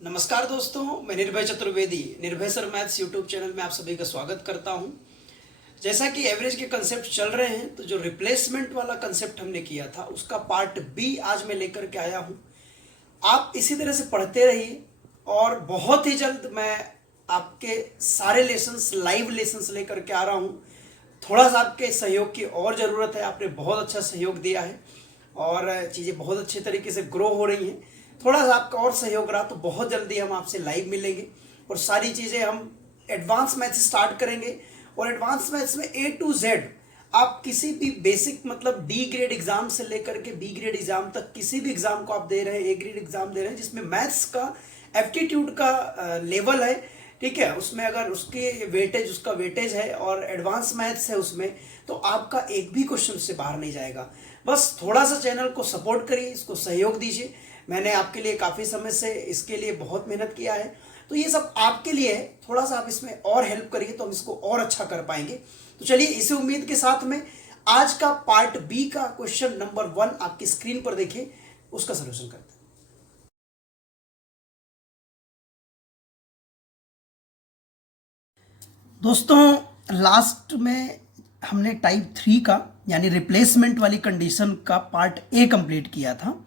नमस्कार दोस्तों, मैं निर्भय चतुर्वेदी निर्भय सर मैथ्स यूट्यूब चैनल में आप सभी का स्वागत करता हूं। जैसा कि एवरेज के कंसेप्ट चल रहे हैं, तो जो रिप्लेसमेंट वाला कंसेप्ट हमने किया था उसका पार्ट बी आज मैं लेकर के आया हूं। आप इसी तरह से पढ़ते रहिए और बहुत ही जल्द मैं आपके सारे लेसन्स लाइव लेसन्स लेकर के आ रहा हूं। थोड़ा सा आपके सहयोग की और ज़रूरत है। आपने बहुत अच्छा सहयोग दिया है और चीज़ें बहुत अच्छे तरीके से ग्रो हो रही हैं। थोड़ा सा आपका और सहयोग रहा तो बहुत जल्दी हम आपसे लाइव मिलेंगे और सारी चीज़ें हम एडवांस मैथ्स स्टार्ट करेंगे। और एडवांस मैथ्स में ए टू जेड आप किसी भी बेसिक मतलब डी ग्रेड एग्जाम से लेकर के बी ग्रेड एग्जाम तक किसी भी एग्जाम को आप दे रहे हैं, ए ग्रेड एग्जाम दे रहे हैं जिसमें मैथ्स का एप्टीट्यूड का लेवल है, ठीक है, उसमें अगर उसका वेटेज है और एडवांस मैथ्स है उसमें, तो आपका एक भी क्वेश्चन से बाहर नहीं जाएगा। बस थोड़ा सा चैनल को सपोर्ट करिए, इसको सहयोग दीजिए। मैंने आपके लिए काफ़ी समय से इसके लिए बहुत मेहनत किया है, तो ये सब आपके लिए है। थोड़ा सा आप इसमें और हेल्प करिए तो हम इसको और अच्छा कर पाएंगे। तो चलिए, इसी उम्मीद के साथ में आज का पार्ट बी का क्वेश्चन नंबर 1 आपकी स्क्रीन पर देखिए, उसका सोल्यूशन करते हैं। दोस्तों, लास्ट में हमने टाइप 3 का यानी रिप्लेसमेंट वाली कंडीशन का पार्ट ए कंप्लीट किया था।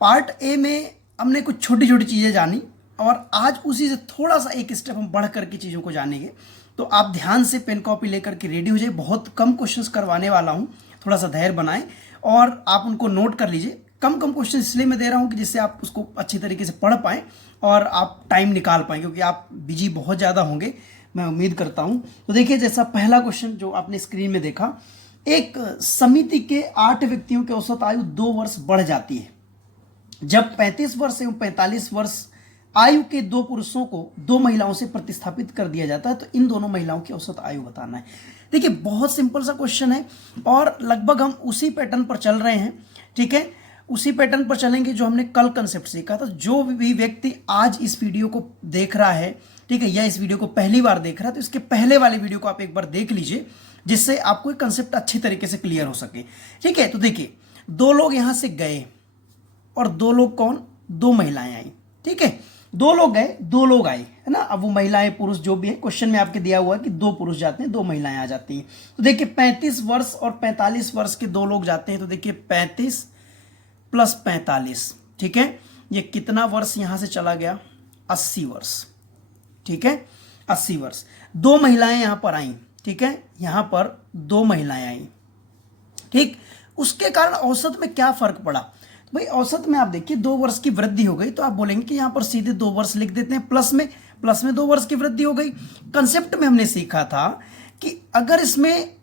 पार्ट ए में हमने कुछ छोटी छोटी चीज़ें जानी और आज उसी से थोड़ा सा एक स्टेप हम बढ़ करके चीज़ों को जानेंगे। तो आप ध्यान से पेन कॉपी लेकर के रेडी हो जाइए। बहुत कम क्वेश्चंस करवाने वाला हूँ, थोड़ा सा धैर्य बनाएं और आप उनको नोट कर लीजिए। कम कम क्वेश्चन इसलिए मैं दे रहा हूँ कि जिससे आप उसको अच्छी तरीके से पढ़ पाएँ और आप टाइम निकाल पाएँ, क्योंकि आप बिजी बहुत ज़्यादा होंगे, मैं उम्मीद करता हूँ। तो देखिए, जैसा पहला क्वेश्चन जो आपने स्क्रीन में देखा, एक समिति के 8 व्यक्तियों की औसत आयु 2 वर्ष बढ़ जाती है जब 35 वर्ष एवं 45 वर्ष आयु के 2 पुरुषों को 2 महिलाओं से प्रतिस्थापित कर दिया जाता है, तो इन दोनों महिलाओं की औसत आयु बताना है। देखिए, बहुत सिंपल सा क्वेश्चन है और लगभग हम उसी पैटर्न पर चल रहे हैं, ठीक है। उसी पैटर्न पर चलेंगे जो हमने कल कंसेप्ट सीखा था। जो भी व्यक्ति आज इस वीडियो को देख रहा है, ठीक है, या इस वीडियो को पहली बार देख रहा है, तो इसके पहले वाले वीडियो को आप एक बार देख लीजिए, जिससे आपको एक कंसेप्ट अच्छी तरीके से क्लियर हो सके, ठीक है। तो देखिए, 2 लोग यहां से गए और 2 लोग कौन? 2 महिलाएं आई, ठीक है। 2 लोग गए, 2 लोग आए, है ना। अब वो महिलाएं पुरुष जो भी है, क्वेश्चन में आपके दिया हुआ है कि 2 पुरुष जाते हैं, 2 महिलाएं आ जाती हैं। तो देखिए, 35 वर्ष और 45 वर्ष के 2 लोग जाते हैं, तो देखिए 35 प्लस 45, ठीक है, ये कितना वर्ष यहां से चला गया? 80 वर्ष, ठीक है, 80 वर्ष। 2 महिलाएं यहां पर आई, ठीक है, यहां पर 2 महिलाएं आई, ठीक। उसके कारण औसत में क्या फर्क पड़ा? भाई, औसत में आप देखिए 2 वर्ष की वृद्धि हो गई, तो आप बोलेंगे कि यहां पर सीधे 2 वर्ष लिख देते हैं, प्लस में 2 वर्ष की वृद्धि हो गई। कंसेप्ट में हमने सीखा था कि अगर इसमें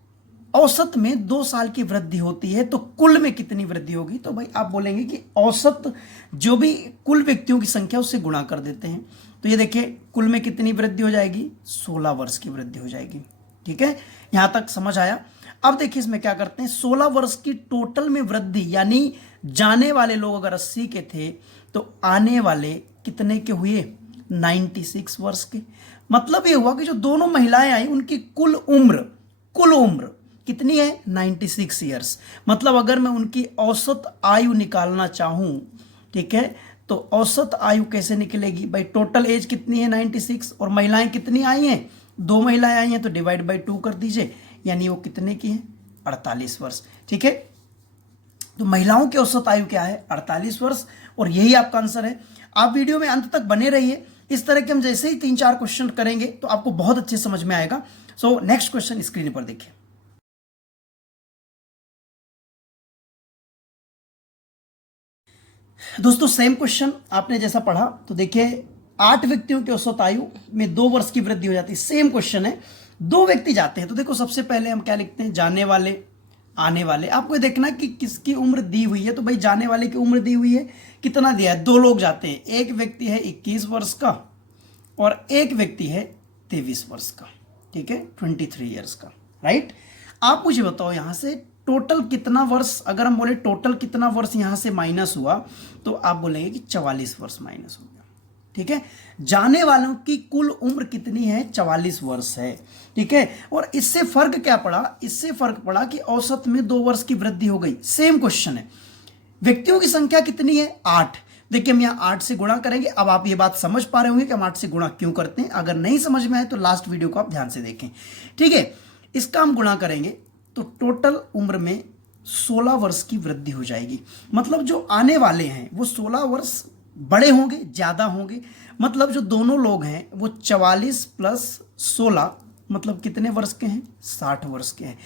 औसत में 2 साल की वृद्धि होती है तो कुल में कितनी वृद्धि होगी? तो भाई आप बोलेंगे कि औसत जो भी कुल व्यक्तियों की संख्या उससे गुणा कर देते हैं। तो ये देखिए, कुल में कितनी वृद्धि हो जाएगी? 16 वर्ष की वृद्धि हो जाएगी, ठीक है। यहां तक समझ आया? अब देखिए, इसमें क्या करते हैं, 16 वर्ष की टोटल में वृद्धि, यानी जाने वाले लोग अगर 80 के थे तो आने वाले कितने के हुए? 96 वर्ष के। मतलब ये हुआ कि जो दोनों महिलाएं आई उनकी कुल उम्र कितनी है? 96 ईयर्स। मतलब अगर मैं उनकी औसत आयु निकालना चाहूं, ठीक है, तो औसत आयु कैसे निकलेगी? भाई, टोटल एज कितनी है? 96, और महिलाएं कितनी आई हैं? 2 महिलाएं आई हैं, तो डिवाइड बाई 2 कर दीजिए, यानी वो कितने की है? 48 वर्ष, ठीक है। तो महिलाओं की औसत आयु क्या है? 48 वर्ष, और यही आपका आंसर है। आप वीडियो में अंत तक बने रहिए। इस तरह के हम जैसे ही 3-4 क्वेश्चन करेंगे तो आपको बहुत अच्छे समझ में आएगा। सो नेक्स्ट क्वेश्चन स्क्रीन पर देखिए। दोस्तों, सेम क्वेश्चन आपने जैसा पढ़ा, तो देखिए 8 व्यक्तियों की औसत आयु में 2 वर्ष की वृद्धि हो जाती है। सेम क्वेश्चन है, 2 व्यक्ति जाते हैं, तो देखो सबसे पहले हम क्या लिखते हैं? जाने वाले, आने वाले। आपको देखना कि किसकी उम्र दी हुई है, तो भाई जाने वाले की उम्र दी हुई है, कितना दिया है? 2 लोग जाते हैं, एक व्यक्ति है 21 वर्ष का और एक व्यक्ति है 23 वर्ष का, ठीक है, 23 ईयर्स का, राइट। आप मुझे बताओ यहां से टोटल कितना वर्ष, अगर हम बोले टोटल कितना वर्ष यहां से माइनस हुआ, तो आप बोलेंगे कि 44 वर्ष माइनस हो गया, ठीक है। जाने वालों की कुल उम्र कितनी है? 44 वर्ष है, ठीक है। और इससे फर्क क्या पड़ा? इससे फर्क पड़ा कि औसत में 2 वर्ष की वृद्धि हो गई। सेम क्वेश्चन है, व्यक्तियों की संख्या कितनी है? 8, देखिए हम यहाँ 8 से गुणा करेंगे। अब आप ये बात समझ पा रहे होंगे कि हम 8 से गुणा क्यों करते हैं। अगर नहीं समझ में आए तो लास्ट वीडियो को आप ध्यान से देखें, ठीक है। इसका हम गुणा करेंगे तो टोटल उम्र में 16 वर्ष की वृद्धि हो जाएगी। मतलब जो आने वाले हैं वो 16 वर्ष बड़े होंगे, ज़्यादा होंगे। मतलब जो दोनों लोग हैं वो 44 प्लस 16 मतलब कितने वर्ष के हैं? 60 वर्ष के हैं।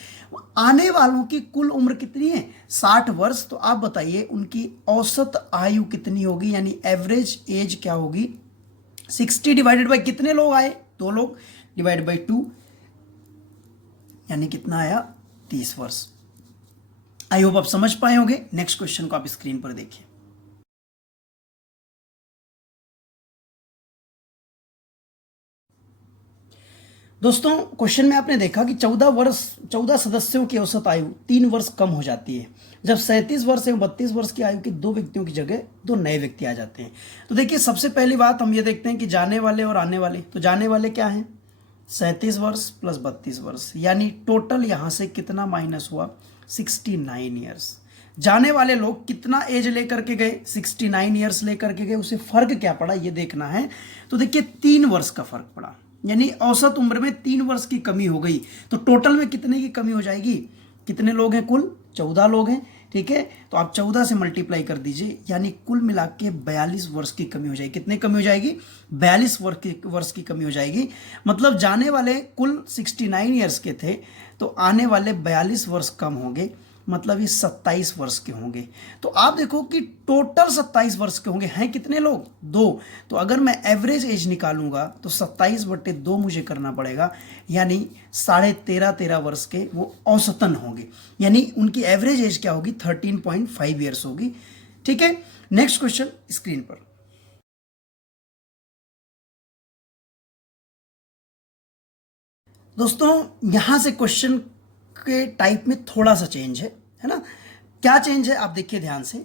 आने वालों की कुल उम्र कितनी है? 60 वर्ष। तो आप बताइए उनकी औसत आयु कितनी होगी, यानी एवरेज एज क्या होगी? 60 डिवाइडेड बाई कितने लोग आए? 2 लोग, डिवाइड बाई 2 यानी कितना आया? 30 वर्ष। आई होप आप समझ पाए होंगे। नेक्स्ट क्वेश्चन को आप स्क्रीन पर देखिए। दोस्तों क्वेश्चन में आपने देखा कि 14 सदस्यों की औसत आयु 3 वर्ष कम हो जाती है जब 37 वर्ष एवं 32 वर्ष की आयु के 2 व्यक्तियों की जगह 2 नए व्यक्ति आ जाते हैं। तो देखिए सबसे पहली बात हम ये देखते हैं कि जाने वाले और आने वाले। तो जाने वाले क्या हैं? 37 वर्ष प्लस 32 वर्ष, यानी टोटल यहां से कितना माइनस हुआ? 69 ईयर्स। जाने वाले लोग कितना एज लेकर के गए? 69 ईयर्स लेकर के गए। उसे फर्क क्या पड़ा ये देखना है। तो देखिए 3 वर्ष का फर्क पड़ा, यानी औसत उम्र में 3 वर्ष की कमी हो गई। तो टोटल में कितने की कमी हो जाएगी? कितने लोग हैं? कुल 14 लोग हैं, ठीक है। तो आप 14 से मल्टीप्लाई कर दीजिए, यानी कुल मिला के 42 वर्ष की कमी हो जाएगी। कितने कमी हो जाएगी? 42 वर्ष की कमी हो जाएगी। मतलब जाने वाले कुल 69 ईयर्स के थे तो आने वाले 42 वर्ष कम होंगे, मतलब ये 27 वर्ष के होंगे। तो आप देखो कि टोटल 27 वर्ष के होंगे। हैं कितने लोग? 2। तो अगर मैं एवरेज एज निकालूंगा तो 27/2 मुझे करना पड़ेगा, यानी 13.5 वर्ष के वो औसतन होंगे, यानी उनकी एवरेज एज क्या होगी? 13.5 ईयर्स होगी, ठीक है। नेक्स्ट क्वेश्चन स्क्रीन पर। दोस्तों यहां से क्वेश्चन के टाइप में थोड़ा सा चेंज है ना। क्या चेंज है आप देखिए ध्यान से।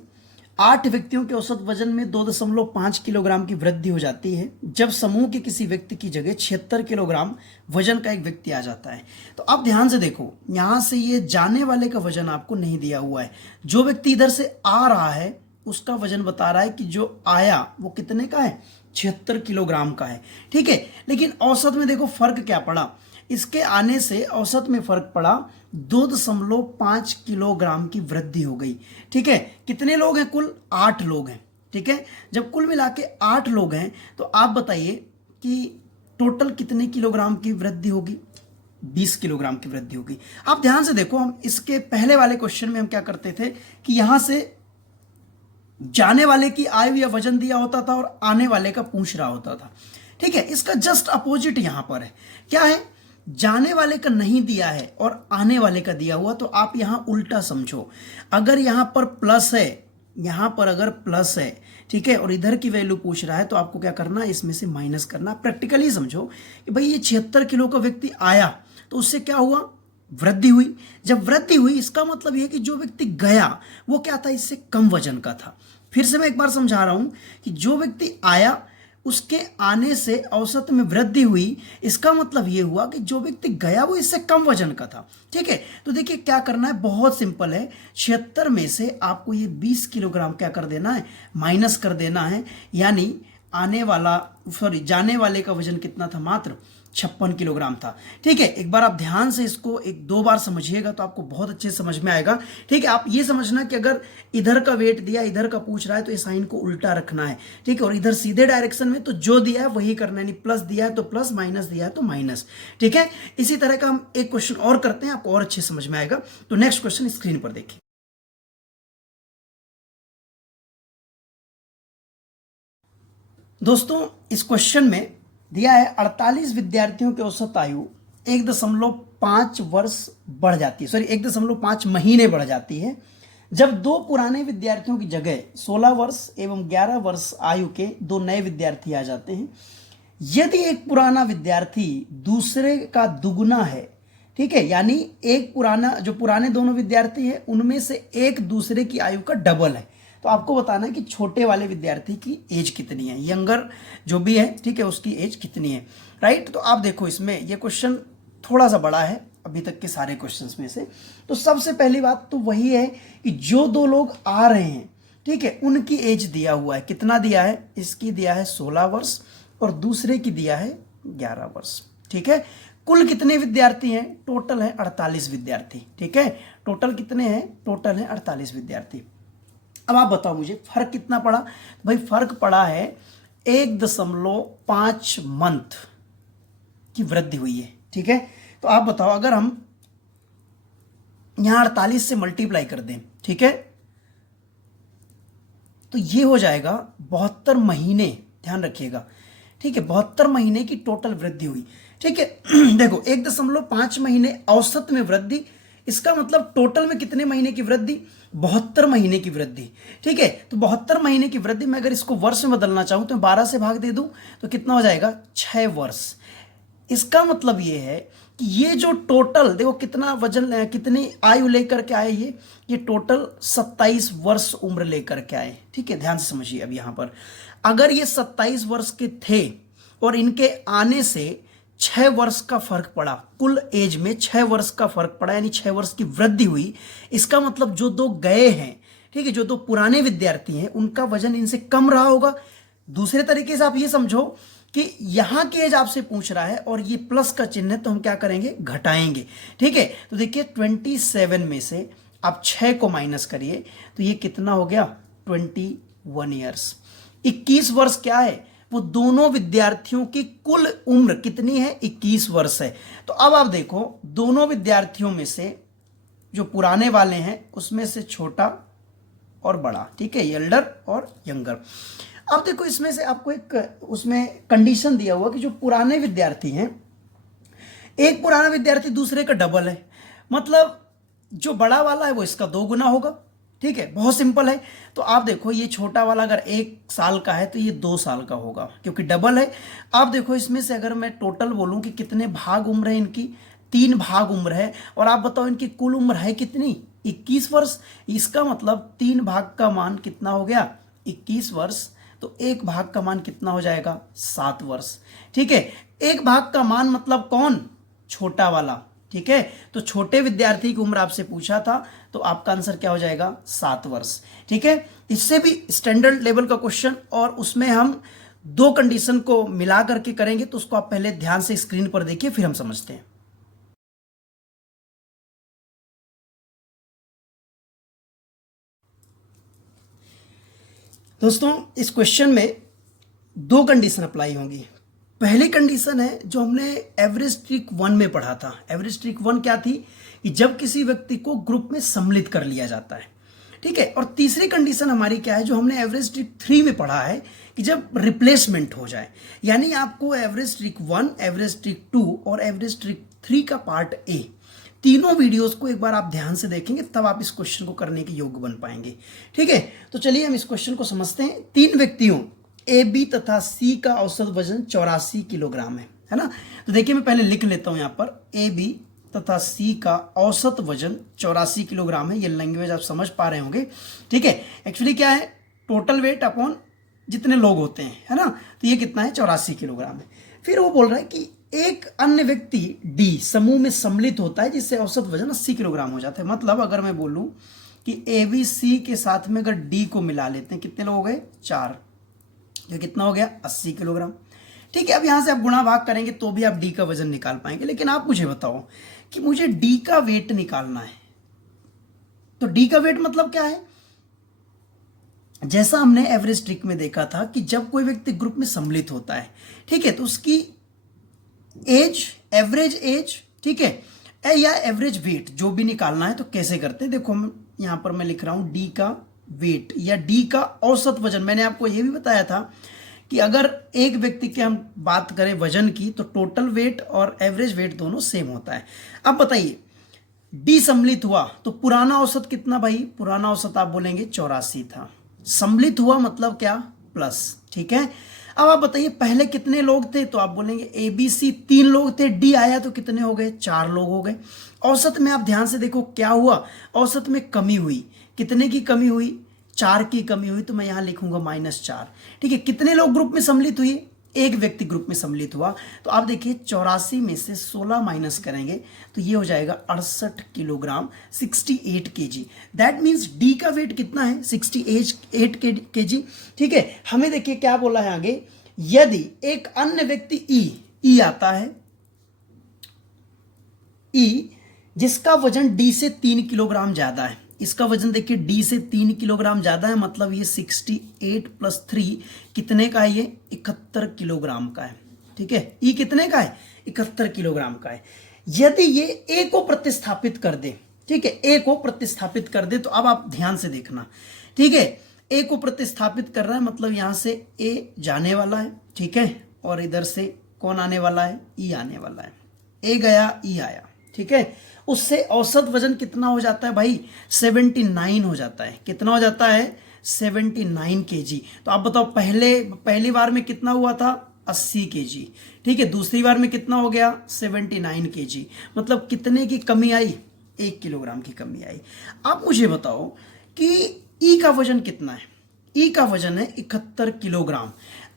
8 व्यक्तियों के औसत वजन में 2.5 किलोग्राम की वृद्धि हो जाती है जब समूह के किसी व्यक्ति की जगह 76 किलोग्राम वजन का एक व्यक्ति आ जाता है। तो आप ध्यान से देखो, यहां से ये जाने वाले का वजन आपको नहीं दिया हुआ है। जो व्यक्ति इधर से आ रहा है उसका वजन बता रहा है कि जो आया वो कितने का है? 76 किलोग्राम का है, ठीक है। लेकिन औसत में देखो फर्क क्या पड़ा। इसके आने से औसत में फर्क पड़ा, 2.5 किलोग्राम की वृद्धि हो गई, ठीक है। कितने लोग हैं? कुल 8 लोग हैं, ठीक है। जब कुल मिला के 8 लोग हैं तो आप बताइए कि टोटल कितने किलोग्राम की वृद्धि होगी? 20 किलोग्राम की वृद्धि होगी। आप ध्यान से देखो, हम इसके पहले वाले क्वेश्चन में हम क्या करते थे कि यहां से जाने वाले की आयु या वजन दिया होता था और आने वाले का पूछ रहा होता था, ठीक है। इसका जस्ट अपोजिट यहां पर है। क्या है? जाने वाले का नहीं दिया है और आने वाले का दिया हुआ। तो आप यहां उल्टा समझो। अगर यहां पर प्लस है, यहां पर अगर प्लस है, ठीक है, और इधर की वैल्यू पूछ रहा है तो आपको क्या करना है? इसमें से माइनस करना। प्रैक्टिकली समझो कि भाई ये 76 किलो का व्यक्ति आया तो उससे क्या हुआ? वृद्धि हुई। जब वृद्धि हुई इसका मतलब यह कि जो व्यक्ति गया वो क्या था? इससे कम वजन का था। फिर से मैं एक बार समझा रहा हूं कि जो व्यक्ति आया उसके आने से औसत में वृद्धि हुई, इसका मतलब यह हुआ कि जो व्यक्ति गया वो इससे कम वजन का था, ठीक है। तो देखिए क्या करना है, बहुत सिंपल है। 76 में से आपको ये 20 किलोग्राम क्या कर देना है? माइनस कर देना है, यानी जाने वाले का वजन कितना था? मात्र 56 किलोग्राम था, ठीक है। एक बार आप ध्यान से इसको 1-2 बार समझिएगा तो आपको बहुत अच्छे से समझ में आएगा, ठीक है। आप ये समझना कि अगर इधर का वेट दिया, इधर का पूछ रहा है तो इस साइन को उल्टा रखना है, ठीक है। और इधर सीधे डायरेक्शन में तो जो दिया है वही करना है, यानी प्लस दिया है तो प्लस, माइनस दिया है तो माइनस, ठीक है। इसी तरह का हम एक क्वेश्चन और करते हैं, आपको और अच्छे समझ में आएगा। तो नेक्स्ट क्वेश्चन स्क्रीन पर देखिए। दोस्तों इस क्वेश्चन में दिया है 48 विद्यार्थियों की औसत आयु 1.5 वर्ष बढ़ जाती है, सॉरी 1.5 महीने बढ़ जाती है जब 2 पुराने विद्यार्थियों की जगह 16 वर्ष एवं 11 वर्ष आयु के 2 नए विद्यार्थी आ जाते हैं। यदि एक पुराना विद्यार्थी दूसरे का दुगुना है, ठीक है, यानी एक जो पुराने दोनों विद्यार्थी हैं उनमें से एक दूसरे की आयु का डबल है, तो आपको बताना है कि छोटे वाले विद्यार्थी की एज कितनी है, यंगर जो भी है, ठीक है, उसकी एज कितनी है, राइट। तो आप देखो इसमें ये क्वेश्चन थोड़ा सा बड़ा है अभी तक के सारे क्वेश्चंस में से। तो सबसे पहली बात तो वही है कि जो 2 लोग आ रहे हैं ठीक है, उनकी एज दिया हुआ है, कितना दिया है, इसकी दिया है 16 वर्ष और दूसरे की दिया है 11 वर्ष। ठीक है, कुल कितने विद्यार्थी हैं, टोटल है 48 विद्यार्थी। ठीक है, टोटल कितने हैं, टोटल है 48 विद्यार्थी। अब आप बताओ मुझे फर्क कितना पड़ा। भाई फर्क पड़ा है 1.5 मंथ की वृद्धि हुई है। ठीक है, तो आप बताओ अगर हम यहां 48 से मल्टीप्लाई कर दें, ठीक है, तो ये हो जाएगा 72 महीने, ध्यान रखिएगा। ठीक है, 72 महीने की टोटल वृद्धि हुई। ठीक है, देखो 1.5 महीने औसत में वृद्धि, इसका मतलब टोटल में कितने महीने की वृद्धि, 72 महीने की वृद्धि। ठीक है, तो 72 महीने की वृद्धि में अगर इसको वर्ष में बदलना चाहूं तो 12 से भाग दे दूं तो कितना हो जाएगा, 6 वर्ष। इसका मतलब ये है कि ये जो टोटल देखो कितना वजन, कितनी आयु लेकर के आए, ये टोटल 27 वर्ष उम्र लेकर के आए। ठीक है, ध्यान से समझिए। अब यहां पर अगर ये 27 वर्ष के थे और इनके आने से 6 वर्ष का फर्क पड़ा, कुल एज में 6 वर्ष का फर्क पड़ा, यानी 6 वर्ष की वृद्धि हुई, इसका मतलब जो दो गए हैं, ठीक है, जो दो पुराने विद्यार्थी हैं, उनका वजन इनसे कम रहा होगा। दूसरे तरीके से आप ये समझो कि यहां की एज आपसे पूछ रहा है और ये प्लस का चिन्ह है, तो हम क्या करेंगे, घटाएंगे। ठीक है, तो देखिए 27 में से आप 6 को माइनस करिए तो ये कितना हो गया, 21 ईयर्स। 21 वर्ष क्या है, वो दोनों विद्यार्थियों की कुल उम्र कितनी है, 21 वर्ष है। तो अब आप देखो दोनों विद्यार्थियों में से जो पुराने वाले हैं उसमें से छोटा और बड़ा, ठीक है, एल्डर और यंगर। अब देखो इसमें से आपको एक उसमें कंडीशन दिया हुआ कि जो पुराने विद्यार्थी हैं, एक पुराना विद्यार्थी दूसरे का डबल है, मतलब जो बड़ा वाला है वो इसका 2 गुना होगा। ठीक है, बहुत सिंपल है। तो आप देखो ये छोटा वाला अगर 1 साल का है तो ये 2 साल का होगा क्योंकि डबल है। आप देखो इसमें से अगर मैं टोटल बोलूं कि कितने भाग उम्र है इनकी, 3 भाग उम्र है, और आप बताओ इनकी कुल उम्र है कितनी, 21 वर्ष। इसका मतलब 3 भाग का मान कितना हो गया, 21 वर्ष। तो 1 भाग का मान कितना हो जाएगा, 7 वर्ष। ठीक है, 1 भाग का मान मतलब कौन, छोटा वाला। ठीक है, तो छोटे विद्यार्थी की उम्र आपसे पूछा था तो आपका आंसर क्या हो जाएगा, 7 वर्ष। ठीक है, इससे भी स्टैंडर्ड लेवल का क्वेश्चन और उसमें हम 2 कंडीशन को मिला करके करेंगे, तो उसको आप पहले ध्यान से स्क्रीन पर देखिए फिर हम समझते हैं। दोस्तों इस क्वेश्चन में 2 कंडीशन अप्लाई होंगी। पहली कंडीशन है जो हमने एवरेज ट्रिक 1 में पढ़ा था। एवरेज ट्रिक 1 क्या थी कि जब किसी व्यक्ति को ग्रुप में सम्मिलित कर लिया जाता है। ठीक है, और तीसरी कंडीशन हमारी क्या है जो हमने एवरेज ट्रिक 3 में पढ़ा है कि जब रिप्लेसमेंट हो जाए, यानी आपको एवरेज ट्रिक 1, एवरेज ट्रिक 2 और एवरेज ट्रिक 3 का पार्ट ए, तीनों वीडियोस को एक बार आप ध्यान से देखेंगे तब आप इस क्वेश्चन को करने के योग्य बन पाएंगे। ठीक है, तो चलिए हम इस क्वेश्चन को समझते हैं। 3 व्यक्तियों ए, बी तथा सी का औसत वजन 84 किलोग्राम है ना। तो देखिए मैं पहले लिख लेता हूं यहां पर, ए, बी तथा सी का औसत वजन 84 किलोग्राम है। ये लैंग्वेज आप समझ पा रहे होंगे। ठीक है, एक्चुअली क्या है, टोटल वेट अपॉन जितने लोग होते हैं, है ना, तो ये कितना है, 84 किलोग्राम है। फिर वो बोल रहा है कि एक अन्य व्यक्ति डी समूह में सम्मिलित होता है जिससे औसत वजन 80 किलोग्राम हो जाता है। मतलब अगर मैं बोलूं कि ए, बी, सी के साथ में अगर डी को मिला लेते हैं, कितने लोग हो गए, 4, ये कितना हो गया, 80 किलोग्राम। ठीक है, अब यहां से आप गुणा भाग करेंगे तो भी आप डी का वजन निकाल पाएंगे। लेकिन आप मुझे बताओ कि मुझे डी का वेट निकालना है, तो डी का वेट मतलब क्या है, जैसा हमने एवरेज ट्रिक में देखा था कि जब कोई व्यक्ति ग्रुप में सम्मिलित होता है, ठीक है, तो उसकी एज, एवरेज एज, ठीक है, या एवरेज वेट जो भी निकालना है तो कैसे करते हैं। देखो हम यहां पर मैं लिख रहा हूं डी का वेट या डी का औसत वजन। मैंने आपको यह भी बताया था कि अगर एक व्यक्ति की हम बात करें वजन की तो टोटल वेट और एवरेज वेट दोनों सेम होता है। अब बताइए डी सम्मिलित हुआ तो पुराना औसत कितना, भाई पुराना औसत आप बोलेंगे 84 था, सम्मिलित हुआ मतलब क्या, प्लस। ठीक है, अब आप बताइए पहले कितने लोग थे, तो आप बोलेंगे ए, बी, सी 3 लोग थे, डी आया तो कितने हो गए, 4 लोग हो गए। औसत में आप ध्यान से देखो क्या हुआ, औसत में कमी हुई, कितने की कमी हुई, 4 की कमी हुई, तो मैं यहां लिखूंगा -4। ठीक है, कितने लोग ग्रुप में सम्मिलित हुए, एक व्यक्ति ग्रुप में सम्मिलित हुआ। तो आप देखिए 84 में से 16 माइनस करेंगे तो ये हो जाएगा 68 kilogram, 68 KG. That means D का वेट कितना है, 68 केजी। ठीक है, हमें देखिए क्या बोला है आगे, यदि एक अन्य व्यक्ति ई आता है, ई जिसका वजन डी से 3 किलोग्राम ज्यादा है, इसका वजन देखिए डी से 3 किलोग्राम ज्यादा है, मतलब ये 68 प्लस 3 कितने का है, ये 71 किलोग्राम का है। ठीक है, ई कितने का है, 71 किलोग्राम का है। यदि ये ए को प्रतिस्थापित कर दे, ठीक है, ए को प्रतिस्थापित कर दे, तो अब आप ध्यान से देखना। ठीक है, ए को प्रतिस्थापित कर रहा है, मतलब यहां से ए जाने वाला है, ठीक है, और इधर से कौन आने वाला है, ई आने वाला है। ए गया, ई आया, ठीक है, उससे औसत वजन कितना हो जाता है भाई, 79 हो जाता है। कितना हो जाता है, 79 केजी। तो आप बताओ पहली बार में कितना हुआ था, 80 केजी। ठीक है, दूसरी बार में कितना हो गया, 79 केजी। मतलब कितने की कमी आई, 1 किलोग्राम की कमी आई। आप मुझे बताओ कि ई का वजन कितना है, ई का वजन है 71 किलोग्राम।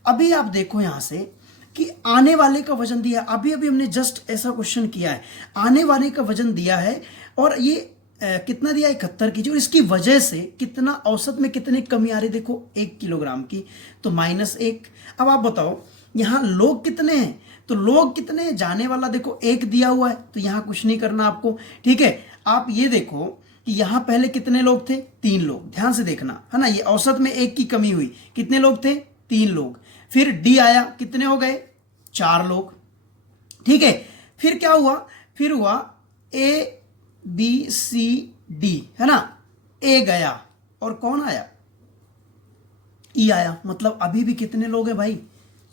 अभी आप देखो यहां से कि आने वाले का वजन दिया, अभी हमने जस्ट ऐसा क्वेश्चन किया है, आने वाले का वजन दिया है और ये कितना दिया, 71 केजी, और इसकी वजह से कितना औसत में कितनी कमी आ रही, देखो 1 किलोग्राम की, तो -1। अब आप बताओ यहां लोग कितने हैं, तो लोग कितने हैं, जाने वाला देखो 1 दिया हुआ है, तो यहां कुछ नहीं करना आपको। ठीक है, आप ये देखो कि यहां पहले कितने लोग थे, 3 लोग, ध्यान से देखना है ना, ये औसत में 1 की कमी हुई, कितने लोग थे, 3 लोग। फिर डी आया, कितने हो गए, 4 लोग। ठीक है, फिर क्या हुआ, फिर हुआ ए बी सी डी, है ना, ए गया और कौन आया, ई आया, मतलब अभी भी कितने लोग हैं भाई,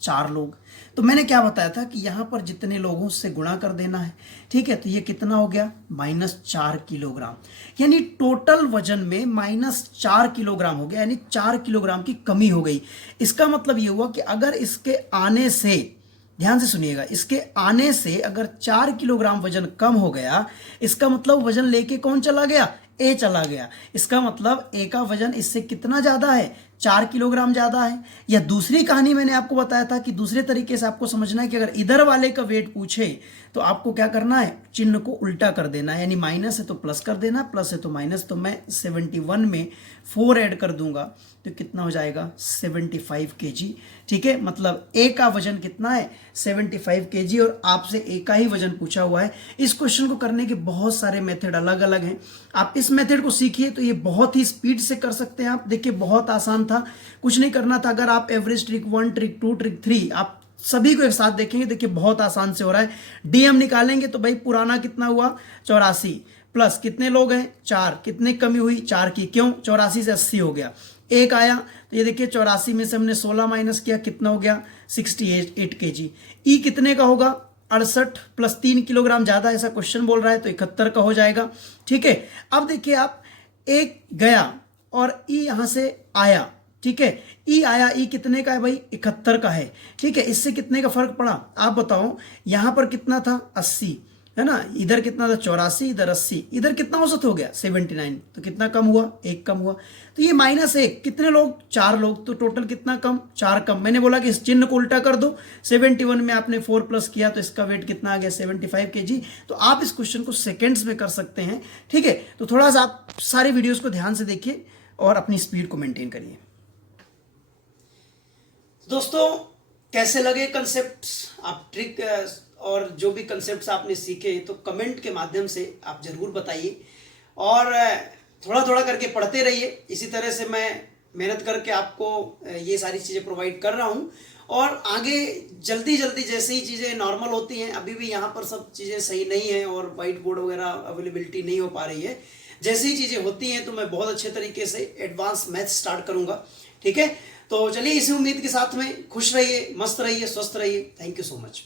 4 लोग। तो मैंने क्या बताया था कि यहां पर जितने लोगों से गुणा कर देना है। ठीक है, तो ये कितना हो गया, -4 किलोग्राम, यानी टोटल वजन में -4 किलोग्राम हो गया, यानी 4 किलोग्राम की कमी हो गई। इसका मतलब ये हुआ कि अगर इसके आने से, ध्यान से सुनिएगा, इसके आने से अगर 4 किलोग्राम वजन कम हो गया, इसका मतलब वजन लेके कौन चला गया, ए चला गया। इसका मतलब ए का वजन इससे कितना ज्यादा है, 4 किलोग्राम ज्यादा है। या दूसरी कहानी मैंने आपको बताया था कि दूसरे तरीके से आपको समझना है कि अगर इधर वाले का वेट पूछे तो आपको क्या करना है, चिन्ह को उल्टा कर देना है, यानी माइनस है तो प्लस कर देना, प्लस है तो माइनस। तो मैं 71 में 4 ऐड कर दूंगा तो कितना हो जाएगा, 75 केजी। ठीक है, मतलब ए का वजन कितना है, 75 केजी, और आपसे ए का ही वजन पूछा हुआ है। इस क्वेश्चन को करने के बहुत सारे मेथड अलग अलग हैं, आप इस मेथड को सीखिए तो ये बहुत ही स्पीड से कर सकते हैं आप। देखिए बहुत आसान था, कुछ नहीं करना था। अगर आप एवरेज ट्रिक 1, ट्रिक 2, ट्रिक 3 आप सभी को एक साथ देखेंगे, देखिए बहुत आसान से हो रहा है। डीएम निकालेंगे तो भाई पुराना कितना हुआ, 84 प्लस कितने लोग हैं, 4, कितने कमी हुई, 4 की, क्यों, 84 से 80 हो गया। एक आया तो ये देखिए 84 में से हमने 16 माइनस किया, कितना हो गया, 68 केजी। ई कितने का होगा, 68 प्लस 3 किलोग्राम ज्यादा, ऐसा क्वेश्चन बोल रहा है, तो 71 का हो जाएगा। ठीक है, अब देखिए आप, एक गया और ई यहां से आया, ठीक है, ई आया, ई कितने का है भाई, 71 का है। ठीक है, इससे कितने का फर्क पड़ा, आप बताओ, यहां पर कितना था, 80, है ना, इधर कितना था, 84, इधर 80, इधर कितना औसत हो गया, 79, तो कितना कम हुआ, 1 कम हुआ। तो ये -1, कितने लोग, 4 लोग, तो टोटल कितना कम, 4 कम। मैंने बोला कि इस चिन्ह को उल्टा कर दो, 71 में आपने 4 प्लस किया तो इसका वेट कितना आ गया, 75 केजी। तो आप इस क्वेश्चन को सेकेंड्स में कर सकते हैं। ठीक है, तो थोड़ा सा आप सारे वीडियोज को ध्यान से देखिए और अपनी स्पीड को मेंटेन करिए। दोस्तों कैसे लगे कंसेप्ट, आप ट्रिक और जो भी कंसेप्ट्स आपने सीखे, तो कमेंट के माध्यम से आप जरूर बताइए और थोड़ा थोड़ा करके पढ़ते रहिए। इसी तरह से मैं मेहनत करके आपको ये सारी चीज़ें प्रोवाइड कर रहा हूँ और आगे जल्दी जल्दी जैसे ही चीज़ें नॉर्मल होती हैं, अभी भी यहाँ पर सब चीज़ें सही नहीं है और वाइट बोर्ड वगैरह अवेलेबिलिटी नहीं हो पा रही है, जैसे ही चीज़ें होती हैं तो मैं बहुत अच्छे तरीके से एडवांस मैथ स्टार्ट करूँगा। ठीक है, तो चलिए इसी उम्मीद के साथ में खुश रहिए, मस्त रहिए, स्वस्थ रहिए। Thank you so much.